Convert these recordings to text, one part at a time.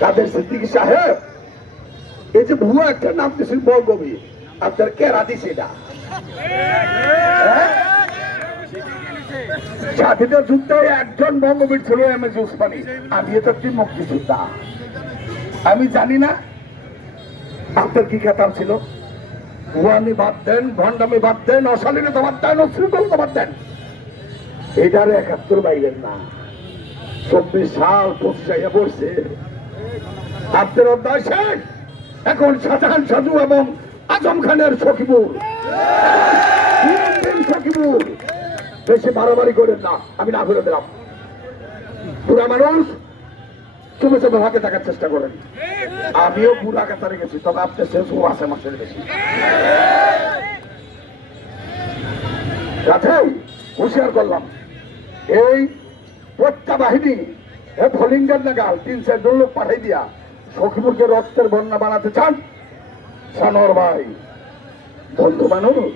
কাদের সিদ্দিকী সাহেব? এই যে ভুয়া একটা নাম দিয়েছেন বঙ্গবী আপনার কেরা দিছে এটা হ্যাঁ? স্বাধীনতা যুদ্ধে একজন বঙ্গবীর ছিল এম এস উসমানী। আমি তো একটি মুক্তিযোদ্ধা? আমি জানি না। আপনার কি খেতাব ছিল? ভুয়ানি বাদ দেন, ভণ্ডামি বাদ দেন, অশালীনতা বাদ দেন, অশৃঙ্খলতা বাদ দেন। এটার একাত্তর বাইরের না। চব্বিশ সাল পঁচিশ পড়ছে আপনার অধ্যায় এখন শাহজাহান এবং আজম খানের সখিবুর সখিবুর বেশি করেন না, আমি না করে দিলাম। মানুষ থাকার চেষ্টা করেন। আমিও পুরা কাতারে গেছি, তবে আপনার শেষ ও আছে মাসের বেশি। কাছেই হুঁশিয়ার করলাম, এই প্রত্যা বাহিনী এ ভলিঙ্গার নাগাল তিন চারজন লোক পাঠাই দিয়া সখীপুরকে রক্তের বন্যা বানাতে চান। সানোর ভাই, বন্ধু মানুষ,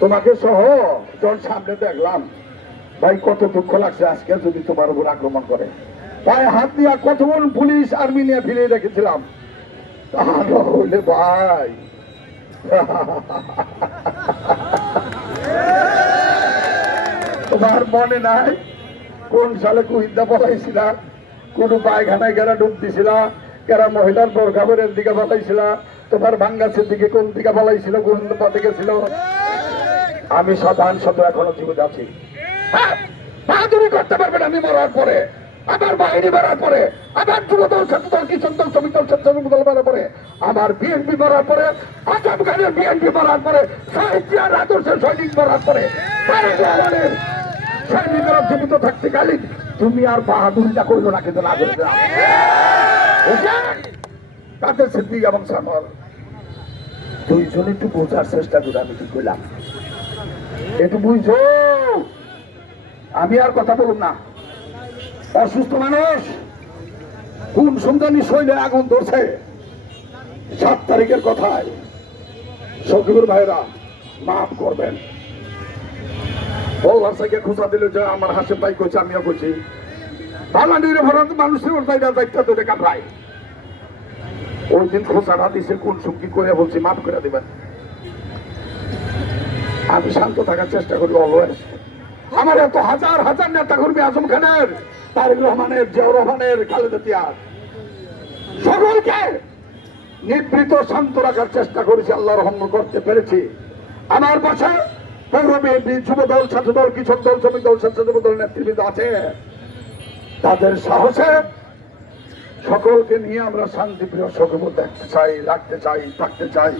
তোমাকে সহ যখন সামনে দেখলাম। ভাই, কত দুঃখ লাগছে আজকে যদি তোমার উপর আক্রমণ করে। পায়ে হাত দিয়া কতক্ষণ পুলিশ, আর্মি নিয়ে ফিরে রেখেছিলাম হইলে ভাই। তোমার মনে নাই? কোন সালে কুহিদা পলাইছিল কোন পায়খানায় গেরা ডুব দিছিল? কেরা মহিলার বোরখাবের দিকে পালাইছিল তোমার ভাঙ্গাসের দিকে কোন দিকে পালাইছিল কোন পথে গেছিল? আমি সাধারণ শত এখনও জীবিত আছি। হ্যাঁ, বাহাদুরি করতে পারবেন আমি মরার পরে। আমার বাহিনী মারার পরে। আমার যুবদল দল শ্রমিক দল দল মারার আমার বিএনপি মারার পরে। আজম খানের বিএনপি মারার পরে। সাহিত্যার আদর্শের সৈনিক মারার পরে। তারেক রহমানের জীবিত তুমি আর বাহাদুরিটা করল না কিন্তু না। তাদের সিদ্দিক এবং সামর দুইজন একটু বোঝার চেষ্টা করে আমি কি করলাম একটু বুঝছ আমি আর কথা বলুন না। অসুস্থ মানুষ। কোন সন্ধানী শৈলে আগুন ধরছে? সাত তারিখের কথায়। সকিবুর ভাইরা, মাফ করবেন। যে আমার আমিও মানুষের দিন কোন বলছি, মাফ করে আমি শান্ত থাকার চেষ্টা করি আমার এত হাজার হাজার নেতা কর্মী আজম খানের, তারেক রহমানের, জিয়াউর রহমানের সকলকে নিবৃত, শান্ত রাখার চেষ্টা করেছি আল্লাহ রহম করতে পেরেছি। আমার পাশে পৌর বিএনপি যুব দল, ছাত্র দল কিশোর দল আছে। তাদের সাহসে সকলকে নিয়ে আমরা শান্তিপ্রিয় সকল দেখতে চাই, রাখতে চাই, থাকতে চাই।